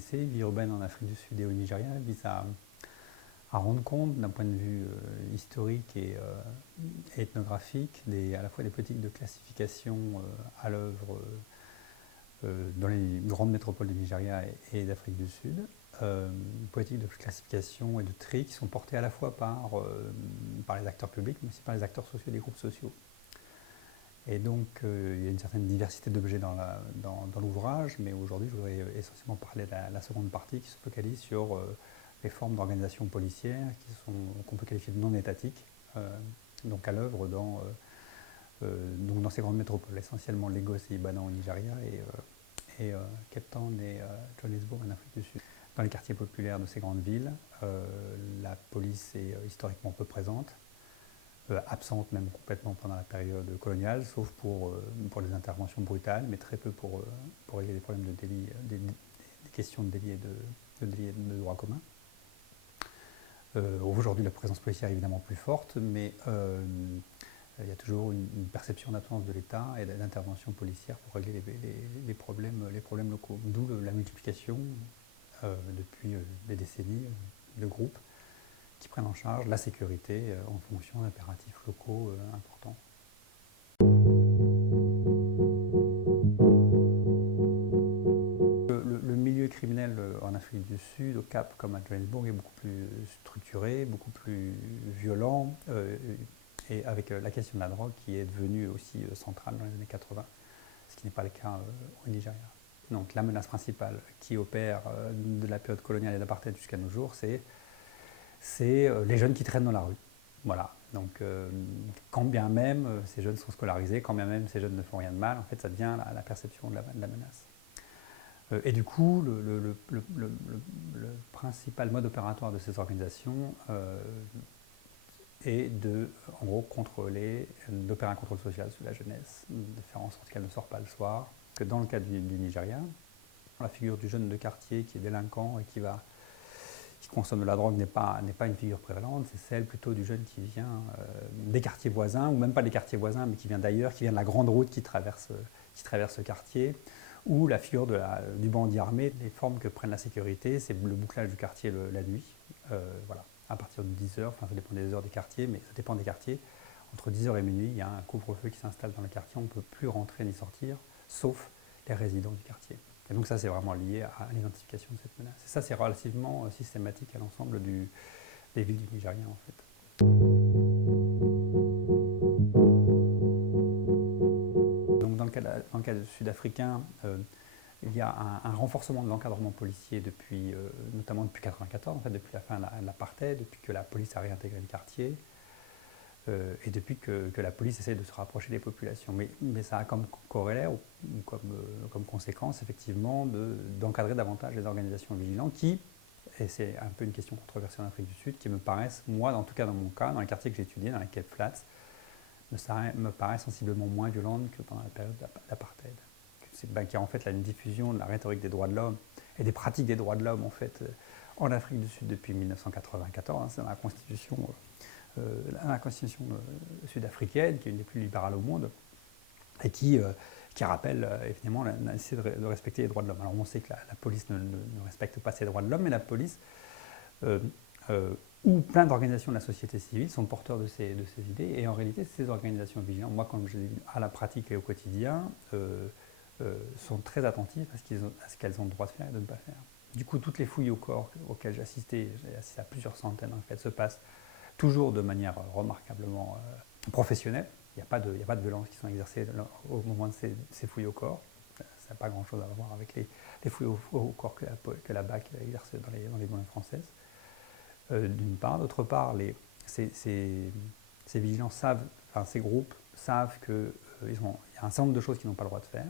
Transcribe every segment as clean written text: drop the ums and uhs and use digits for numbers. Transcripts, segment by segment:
l'Odyssée, vie urbaine en Afrique du Sud et au Nigeria, vise à rendre compte d'un point de vue historique et ethnographique à la fois des politiques de classification à l'œuvre dans les grandes métropoles du Nigeria et d'Afrique du Sud, politiques de classification et de tri qui sont portées à la fois par les acteurs publics mais aussi par les acteurs sociaux et les groupes sociaux. Et donc, il y a une certaine diversité d'objets dans l'ouvrage, mais aujourd'hui, je voudrais essentiellement parler de la seconde partie qui se focalise sur les formes d'organisation policière qu'on peut qualifier de non étatiques, donc à l'œuvre donc dans ces grandes métropoles, essentiellement Lagos et Ibadan au Nigeria et Cape Town et Johannesburg en Afrique du Sud. Dans les quartiers populaires de ces grandes villes, la police est historiquement peu présente, absente même complètement pendant la période coloniale, sauf pour des interventions brutales, mais très peu pour régler des problèmes de délit, des questions de délit et de droit commun. Aujourd'hui, la présence policière est évidemment plus forte, mais il y a toujours une perception d'absence de l'État et d'intervention policière pour régler les problèmes locaux. D'où la multiplication, depuis des décennies, de groupes qui prennent en charge la sécurité en fonction d'impératifs locaux importants. Le milieu criminel en Afrique du Sud, au Cap comme à Johannesburg, est beaucoup plus structuré, beaucoup plus violent, et avec la question de la drogue qui est devenue aussi centrale dans les années 80, ce qui n'est pas le cas au Nigeria. Donc la menace principale qui opère de la période coloniale et d'apartheid jusqu'à nos jours, c'est les jeunes qui traînent dans la rue. Voilà. Donc, quand bien même ces jeunes sont scolarisés, quand bien même ces jeunes ne font rien de mal, en fait, ça devient la perception de la menace. Et du coup, le principal mode opératoire de ces organisations est en gros, d'opérer un contrôle social sur la jeunesse, de faire en sorte qu'elle ne sorte pas le soir. Que dans le cas du Nigeria, la figure du jeune de quartier qui est délinquant et qui consomme de la drogue n'est pas une figure prévalente, c'est celle plutôt du jeune qui vient des quartiers voisins, ou même pas des quartiers voisins, mais qui vient d'ailleurs, qui vient de la grande route qui traverse ce quartier, ou la figure du bandit armé. Les formes que prennent la sécurité, c'est le bouclage du quartier la nuit, voilà, à partir de 10h, enfin ça dépend des heures des quartiers, mais ça dépend des quartiers. Entre 10h et minuit, il y a un couvre-feu qui s'installe dans le quartier, on ne peut plus rentrer ni sortir, sauf les résidents du quartier. Et donc ça, c'est vraiment lié à l'identification de cette menace. Et ça, c'est relativement systématique à l'ensemble des villes du Nigeria, en fait. Donc dans le cas sud-africain, il y a un renforcement de l'encadrement policier notamment depuis 1994, en fait, depuis la fin de l'apartheid, depuis que la police a réintégré le quartier. Et depuis que la police essaie de se rapprocher des populations. Mais ça a comme corollaire, ou comme conséquence, effectivement, d'encadrer davantage les organisations vigilantes qui, et c'est un peu une question controversée en Afrique du Sud, qui me paraissent, moi, en tout cas dans mon cas, dans les quartiers que j'ai étudiés, dans les Cape Flats, me paraissent sensiblement moins violentes que pendant la période d'apartheid. Qui a en fait là, une diffusion de la rhétorique des droits de l'homme et des pratiques des droits de l'homme, en fait, en Afrique du Sud depuis 1994, hein, c'est dans la Constitution sud-africaine, qui est une des plus libérales au monde, et qui rappelle évidemment la nécessité de respecter les droits de l'homme. Alors on sait que la police ne respecte pas ces droits de l'homme, mais la police, ou plein d'organisations de la société civile, sont porteurs de ces idées, et en réalité, ces organisations vigilantes, moi, quand je les à la pratique et au quotidien, sont très attentives à ce qu'elles ont le droit de faire et de ne pas faire. Du coup, toutes les fouilles au corps auxquelles j'ai assisté à plusieurs centaines, en fait, se passent toujours de manière remarquablement professionnelle. Il n'y a pas de violences qui sont exercées au moment de ces fouilles au corps. Ça n'a pas grand-chose à voir avec les fouilles au corps que la BAC exerce dans les douanes françaises, d'une part. D'autre part, ces vigilants savent, enfin ces groupes savent qu'il y a un certain nombre de choses qu'ils n'ont pas le droit de faire.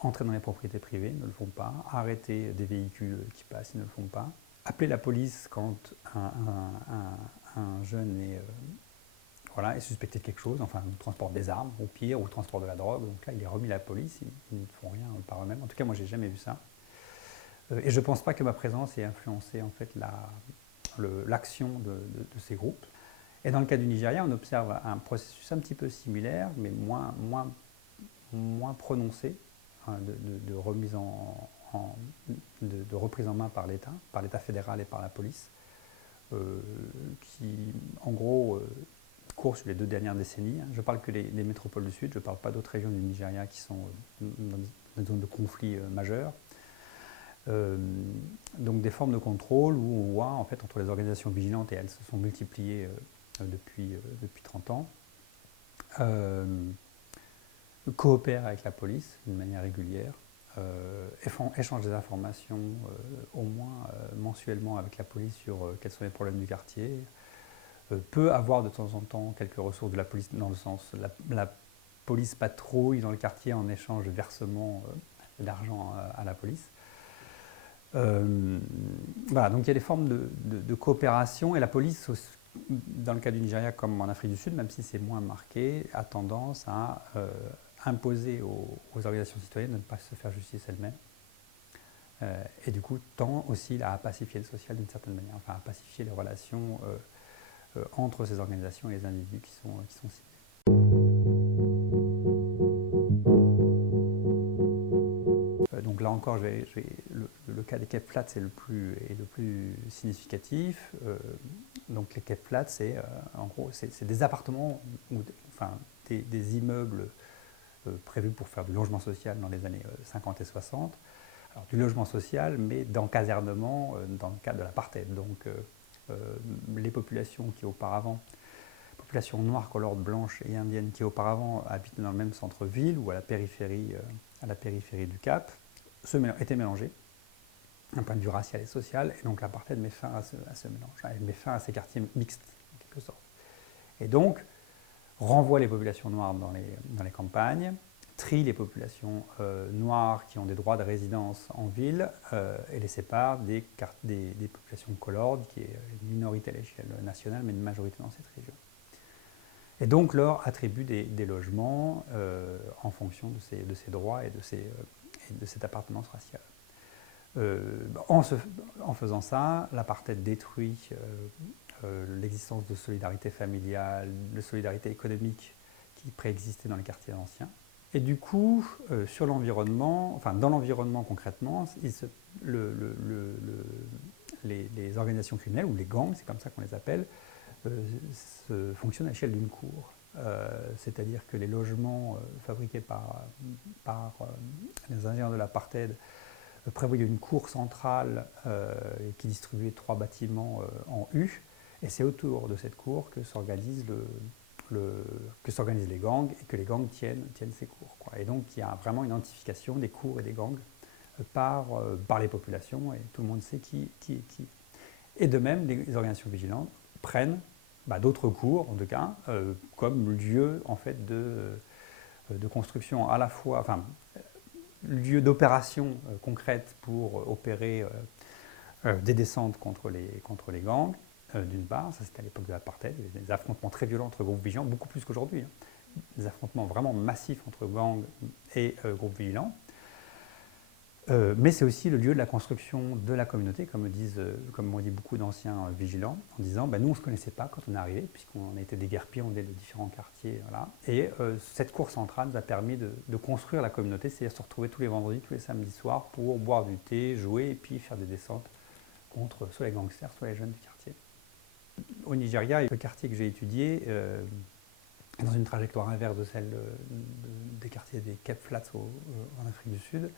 Entrer dans les propriétés privées, ils ne le font pas. Arrêter des véhicules qui passent, ils ne le font pas. Appeler la police quand un jeune est suspecté de quelque chose, enfin, le transport des armes, au pire, ou le transport de la drogue. Donc là, il est remis à la police, ils ne font rien par eux-mêmes. En tout cas, moi, j'ai jamais vu ça. Et je ne pense pas que ma présence ait influencé en fait l'action de ces groupes. Et dans le cas du Nigeria, on observe un processus un petit peu similaire, mais moins prononcé, hein, de remise en de reprise en main par l'État fédéral et par la police, qui, en gros, court sur les 2 dernières décennies. Je parle que les métropoles du Sud, je ne parle pas d'autres régions du Nigeria qui sont dans des zones de conflit majeurs. Donc des formes de contrôle où on voit, en fait, entre les organisations vigilantes, et elles se sont multipliées depuis 30 ans, coopèrent avec la police d'une manière régulière, échangent des informations au moins mensuellement avec la police sur quels sont les problèmes du quartier, peut avoir de temps en temps quelques ressources de la police, dans le sens la police patrouille dans le quartier en échange de versement d'argent à la police. Voilà, donc il y a des formes de coopération, et la police, dans le cas du Nigeria comme en Afrique du Sud, même si c'est moins marqué, a tendance à imposer aux organisations citoyennes de ne pas se faire justice elles-mêmes. Et du coup, tend aussi à pacifier le social d'une certaine manière, enfin à pacifier les relations entre ces organisations et les individus qui sont ciblés. Donc là encore, le cas des Cape Flats est le plus significatif. Donc les Cape Flats, en gros, c'est des appartements, enfin des immeubles prévus pour faire du logement social dans les années 50 et 60. Alors, du logement social, mais d'encasernement dans le cadre de l'apartheid. Donc les populations qui auparavant, populations noires, colorées, blanches et indiennes qui auparavant habitaient dans le même centre-ville ou à la périphérie du Cap, étaient mélangées d'un point de vue racial et social, et donc l'apartheid met fin à ce mélange, elle met fin à ces quartiers mixtes, en quelque sorte. Et donc, renvoie les populations noires dans les campagnes, trie les populations noires qui ont des droits de résidence en ville et les sépare des populations colored, qui est une minorité à l'échelle nationale, mais une majorité dans cette région. Et donc leur attribue des logements en fonction de ces droits et de cette appartenance raciale. En faisant ça, l'apartheid détruit l'existence de solidarité familiale, de solidarité économique qui préexistait dans les quartiers anciens. Et du coup, sur l'environnement, enfin dans l'environnement concrètement, les organisations criminelles, ou les gangs, c'est comme ça qu'on les appelle, fonctionnent à l'échelle d'une cour. C'est-à-dire que les logements fabriqués par les ingénieurs de l'apartheid prévoyaient une cour centrale qui distribuait 3 bâtiments en U, et c'est autour de cette cour que s'organisent les gangs, et que les gangs tiennent ces cours, quoi. Et donc il y a vraiment une identification des cours et des gangs par les populations, et tout le monde sait qui est qui. Et de même, les organisations vigilantes prennent d'autres cours, en tout cas, comme lieu en fait de construction à la fois, enfin, lieu d'opération concrète pour opérer des descentes contre les gangs, d'une part, ça c'était à l'époque de l'apartheid, des affrontements très violents entre groupes vigilants, beaucoup plus qu'aujourd'hui, des affrontements vraiment massifs entre gangs et groupes vigilants. Mais c'est aussi le lieu de la construction de la communauté, comme m'ont dit beaucoup d'anciens vigilants, en disant nous on ne se connaissait pas quand on est arrivé, puisqu'on était déguerpis, on est de différents quartiers, voilà. Et cette cour centrale nous a permis de construire la communauté, c'est-à-dire se retrouver tous les vendredis, tous les samedis soirs pour boire du thé, jouer et puis faire des descentes contre soit les gangsters, soit les jeunes du quartier. Au Nigeria, le quartier que j'ai étudié est dans une trajectoire inverse de celle des quartiers des Cape Flats en Afrique du Sud,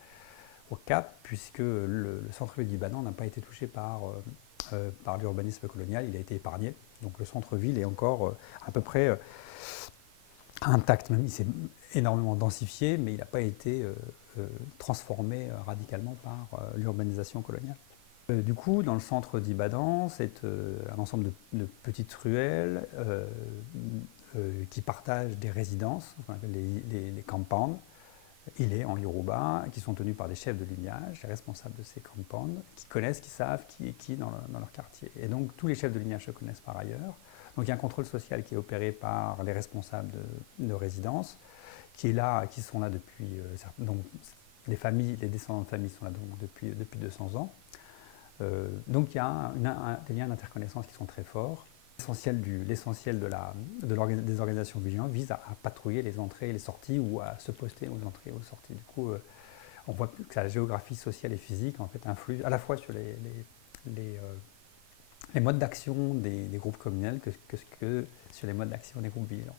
au Cap, puisque le centre-ville d'Ibadan n'a pas été touché par l'urbanisme colonial, il a été épargné. Donc le centre-ville est encore à peu près intact, même il s'est énormément densifié, mais il n'a pas été transformé radicalement par l'urbanisation coloniale. Du coup, dans le centre d'Ibadan, c'est un ensemble de petites ruelles qui partagent des résidences, enfin, les compounds, en Yoruba, qui sont tenus par des chefs de lignage, les responsables de ces compounds, qui connaissent, qui savent qui est qui dans leur quartier. Et donc tous les chefs de lignage se connaissent par ailleurs. Donc il y a un contrôle social qui est opéré par les responsables de résidence, qui sont là depuis... donc les descendants de familles sont là donc depuis 200 ans. Donc il y a des liens d'interconnaissance qui sont très forts. L'essentiel des organisations vigilantes vise à patrouiller les entrées et les sorties, ou à se poster aux entrées et aux sorties. Du coup, on voit que la géographie sociale et physique en fait influe à la fois sur les modes d'action des groupes criminels que sur les modes d'action des groupes vigilants.